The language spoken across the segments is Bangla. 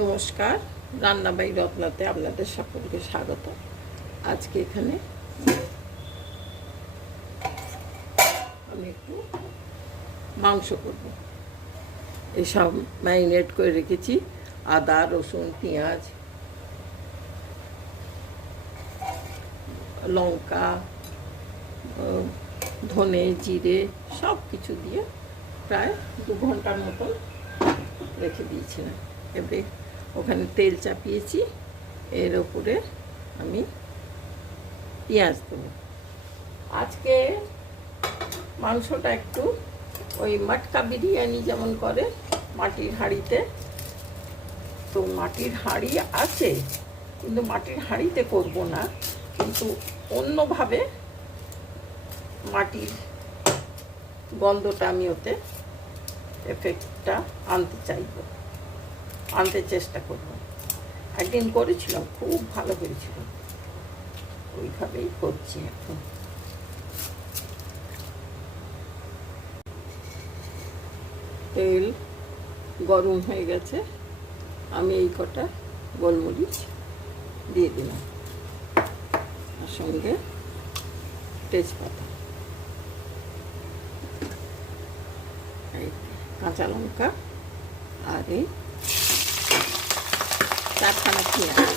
নমস্কার, রান্নাবাই রত্নাতে আপনাদের সকলকে স্বাগত। আজকে এখানে আমি একটু মাংস করব। এসব ম্যারিনেট করে রেখেছি, আদা, রসুন, পেঁয়াজ, লঙ্কা, ধনে, জিরে সব কিছু দিয়ে প্রায় 2 ঘন্টার মতন রেখে দিয়েছিলাম। এবারে ওখানে তেল চাপিয়েছি, এর ওপরে আমি পেঁয়াজ দেবো। আজকে মাংসটা একটু ওই মটকা বিরিয়ানি যেমন করে মাটির হাঁড়িতে, তো মাটির হাঁড়ি আছে কিন্তু মাটির হাঁড়িতে করব না, কিন্তু অন্যভাবে মাটির গন্ধটা আমি ওতে এফেক্টটা আনতে চেষ্টা করব। একদিন করেছিলাম, খুব ভালো হয়েছিল, ওইভাবেই করছি এখন। তেল গরম হয়ে গেছে, আমি এই কটা গোলমরিচ দিয়ে দিলাম, আর সঙ্গে তেজপাতা, কাঁচা লঙ্কা, আর এই 4খানা পেঁয়াজ।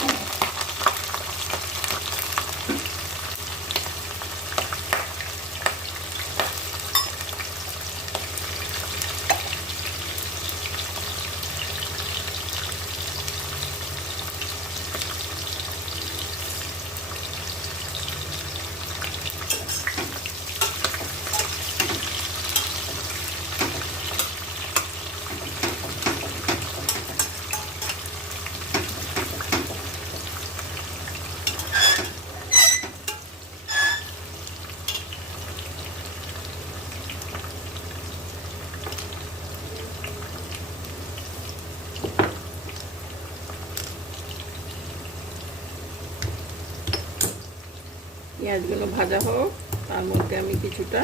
পেঁয়াজগুলো ভাজা হোক, তার মধ্যে আমি কিছুটা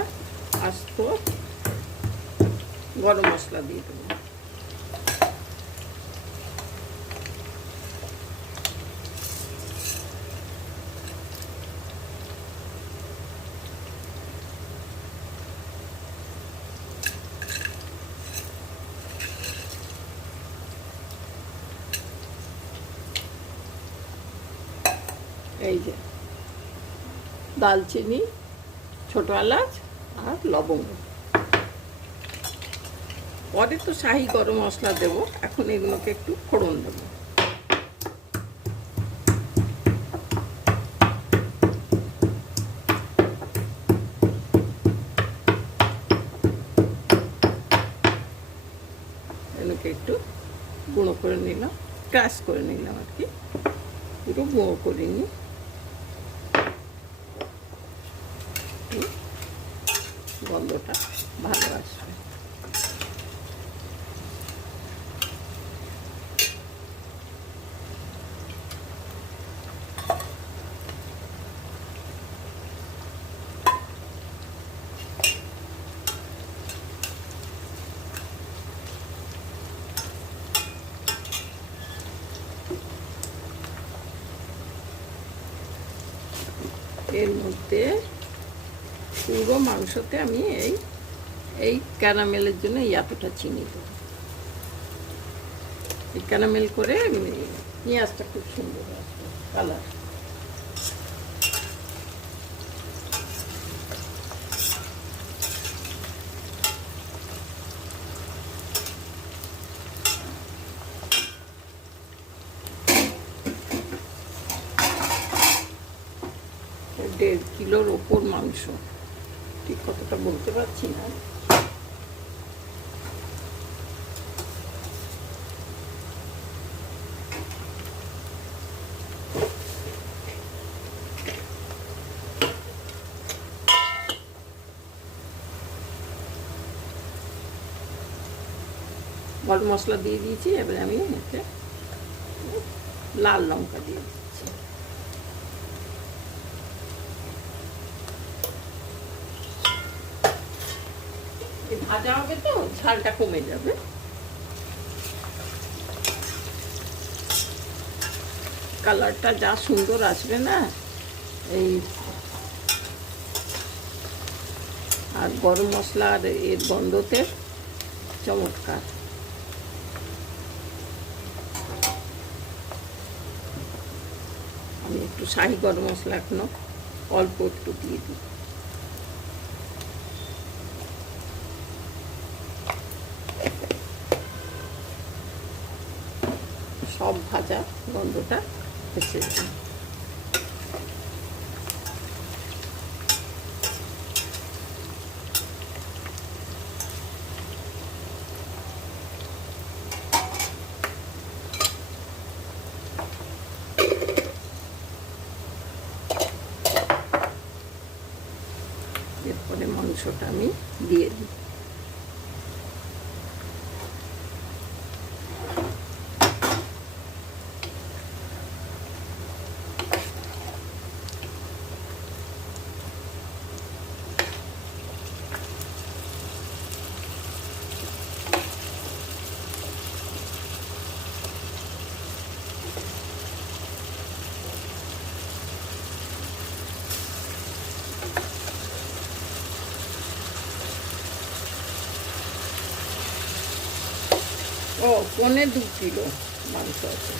আস্ত গরম মশলা দিয়ে দেবো। এই যে দালচিনি, ছোটো এলাচ আর লবঙ্গ, পরে তো শাহি গরম মশলা দেবো, এখন এগুলোকে একটু ফোড়ন দেবো। এগুলোকে একটু গুঁড়ো করে নিলাম, ক্রাশ করে নিলাম আর কি, পুরো গুঁড়ো করিনি। গন্ধটা ভালো আসবে। এর মধ্যে পুরো মাংসতে আমি এই ক্যারামেলের জন্য এতটা চিনি দেবো। এই ক্যারামেল করে পেঁয়াজটা খুব সুন্দর আসবে কালার। দেড় কিলোর ওপর মাংস, ঠিক কতটা বলতে পারছি না। গরম মশলা দিয়ে দিয়েছি, এবারে আমি এতে লাল লঙ্কা দিয়ে দিচ্ছি। ভাজা হবে তো ঝালটা কমে যাবে। কালারটা যা সুন্দর আসবে না, এই আর গরম মশলা আর এর গন্ধতে চমৎকার। আমি একটু শাহি গরম মশলা এখনো অল্প একটু দিয়ে দিই। সব ভাজা গন্ধটা এসে যায়। এরপরে মাংসটা আমি দিয়ে দিই। ও 1.25 কিলো মাংস আছে।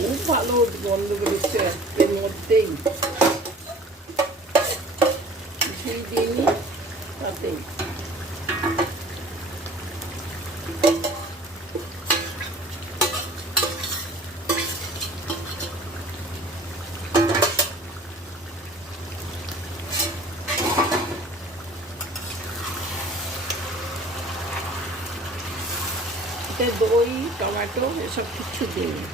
খুব ভালো গন্ধ বেরোচ্ছে এর মধ্যেই, কিছুই দিইনি তাতেই। এতে দই টমেটো এসব কিছু দিইনি।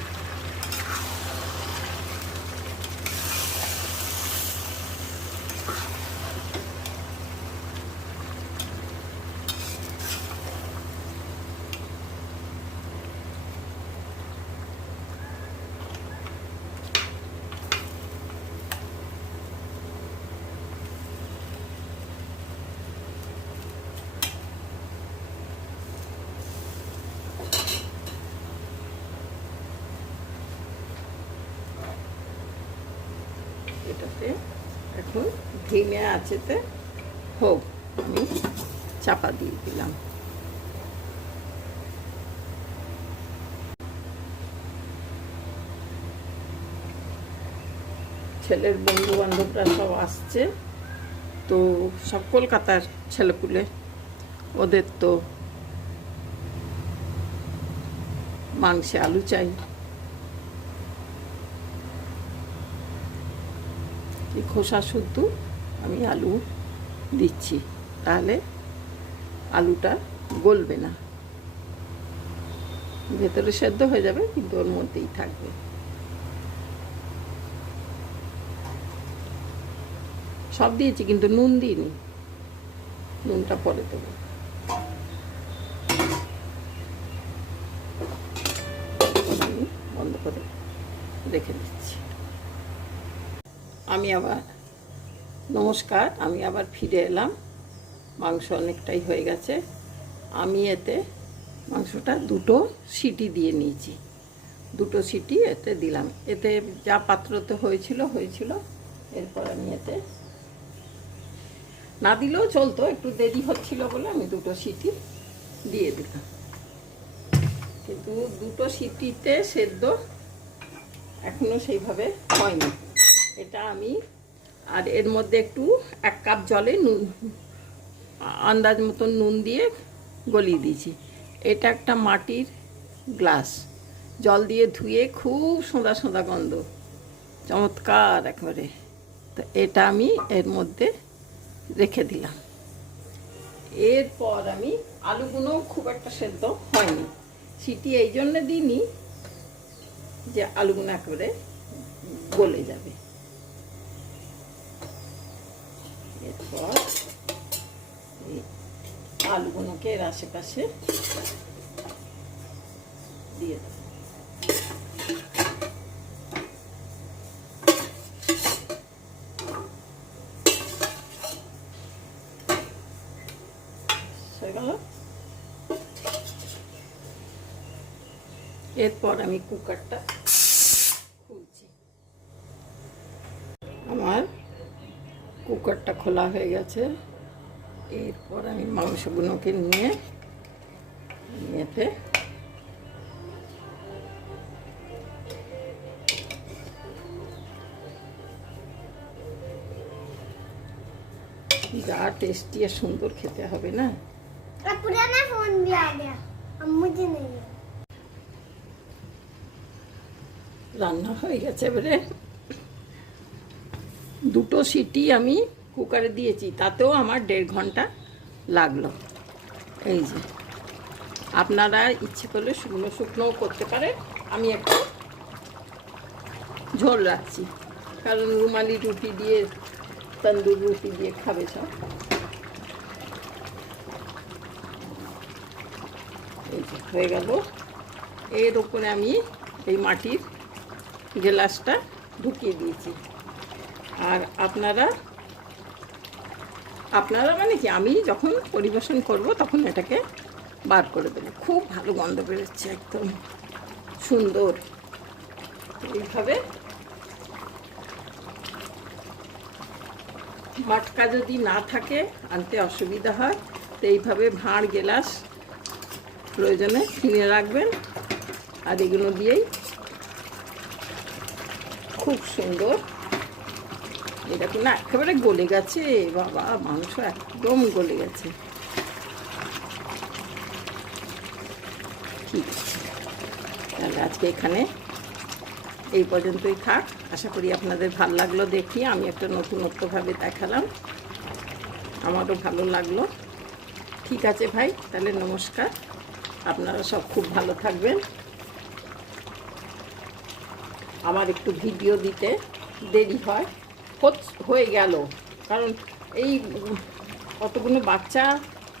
এটাতে এখন ধিমে আঁচেতে হোক, আমি চাপা দিয়ে দিলাম। ছেলের বন্ধু বান্ধবরা সব আসছে, তো সব কলকাতার ছেলেপুলে, ওদের তো মাংসে আলু চাই। এই খোসা শুদ্ধ আমি আলু দিচ্ছি, তাহলে আলুটা গলবে না, ভেতরে সেদ্ধ হয়ে যাবে কিন্তু ওর মধ্যেই থাকবে। সব দিয়েছি কিন্তু নুন দিইনি, নুনটা পরে দেবো। বন্ধ করে রেখে দিচ্ছি। আমি আবার নমস্কার, আমি আবার ফিরে এলাম। মাংস অনেকটাই হয়ে গেছে। আমি এতে মাংসটা 2টো সিটি দিয়ে নিয়েছি, 2টো সিটি এতে দিলাম। এতে যা পাত্রতে হয়েছিল। এরপর আমি এতে না দিলেও চলতো, একটু দেরি হচ্ছিল বলে আমি 2টো সিটি দিয়ে দিলাম। কিন্তু 2টো সিটিতে সেদ্ধ এখনো সেইভাবে হয়নি। এটা আমি আর এর মধ্যে একটু 1 কাপ জলে নুন, আন্দাজ মতন নুন দিয়ে গলিয়ে দিয়েছি। এটা একটা মাটির গ্লাস, জল দিয়ে ধুয়ে খুব সোঁদা সোঁদা গন্ধ, চমৎকার একেবারে। তো এটা আমি এর মধ্যে রেখে দিলাম। এরপর আমি আলুগুলো খুব একটা সেদ্ধ হয়নি। সিটি এই জন্যে দিইনি যে আলুগুলো একেবারে গলে যাবে। এরপর এই আলুগুলোকে এর আশেপাশে দিয়ে দেবো। এরপর আমি কুকারটা খুলছি। আমার কুকারটা খোলা হয়ে গেছে। এরপর আমি মাংসগুলোকে নিয়ে এতে যা টেস্টি আর সুন্দর খেতে হবে না। রান্না হয়ে গেছে। এবারে দুটো সিটি আমি কুকারে দিয়েছি, তাতেও আমার 1.5 ঘন্টা লাগলো। এই যে আপনারা ইচ্ছে করলে শুকনো শুকনোও করতে পারেন। আমি একটু ঝোল রাখছি, কারণ রুমালি রুটি দিয়ে, তন্দুর রুটি দিয়ে খাবে সব। এই যে হয়ে গেল। এর উপরে আমি এই মাটির গ্লাসটা ঢুকিয়ে দিয়েছি। আর আপনারা মানে কি, আমি যখন পরিবেশন করব তখন এটাকে বার করে দেবো। খুব ভালো গন্ধ বেরোচ্ছে, একদম সুন্দর। এইভাবে মাটকা যদি না থাকে আনতে অসুবিধা হয়, তো এইভাবে ভাঁড় গ্লাস প্রয়োজনে কিনে রাখবেন। আর এগুলো দিয়েই খুব সুন্দর। এটা না একেবারে গলে গেছে বাবা, মাংস একদম গলে গেছে। ঠিক আছে, তাহলে আজকে এখানে এই পর্যন্তই থাক। আশা করি আপনাদের ভালো লাগলো। দেখি আমি একটা নতুনত্বভাবে দেখালাম, আমারও ভালো লাগলো। ঠিক আছে ভাই, তাহলে নমস্কার। আপনারা সব খুব ভালো থাকবেন। আমার একটু ভিডিও দিতে দেরি হয়ে গেল, কারণ এই কতগুলো বাচ্চা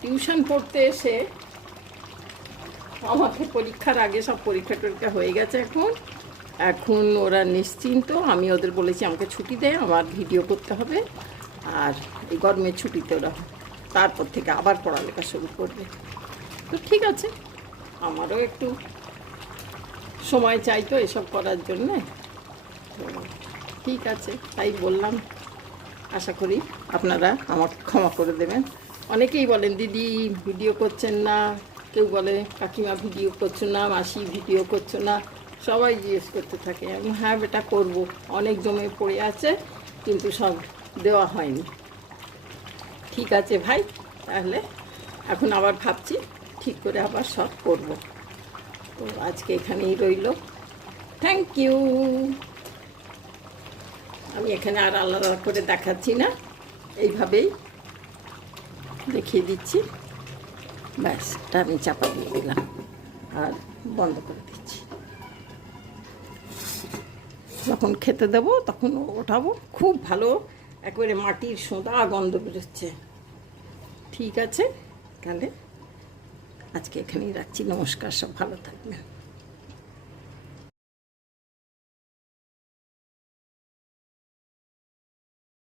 টিউশন পড়তে এসে আমাকে পরীক্ষার আগে সব পরীক্ষা টরীক্ষা হয়ে গেছে। এখন ওরা নিশ্চিন্ত। আমি ওদের বলেছি আমাকে ছুটি দেয়, আমার ভিডিও করতে হবে। আর এই গরমের ছুটিতে ওরা তারপর থেকে আবার পড়ালেখা শুরু করবে। তো ঠিক আছে, আমারও একটু সময় চাই তো এসব করার জন্যে। তো ঠিক আছে, তাই বললাম। আশা করি আপনারা আমাকে ক্ষমা করে দেবেন। অনেকেই বলেন দিদি ভিডিও করছেন না, কেউ বলে কাকিমা ভিডিও করছো না, মাসি ভিডিও করছো না, সবাই জিজ্ঞেস করতে থাকে। আমি হ্যাঁ বেটা করব, অনেক জমে পড়ে আছে, কিন্তু সব দেওয়া হয়নি। ঠিক আছে ভাই, তাহলে এখন আবার ভাবছি ঠিক করে আবার সব করব। তো আজকে এখানেই রইল। Thank you. আমি এখানে আর আলাদা করে দেখাচ্ছি না, এইভাবেই দেখিয়ে দিচ্ছি। ব্যাস, এটা আমি চাপা দিয়ে দিলাম আর বন্ধ করে দিচ্ছি। যখন খেতে দেবো তখন ওঠাবো। খুব ভালো একেবারে মাটির সোঁদা গন্ধ বেরোচ্ছে। ঠিক আছে, তাহলে আজকে এখানেই রাখছি। নমস্কার, সব ভালো থাকবেন।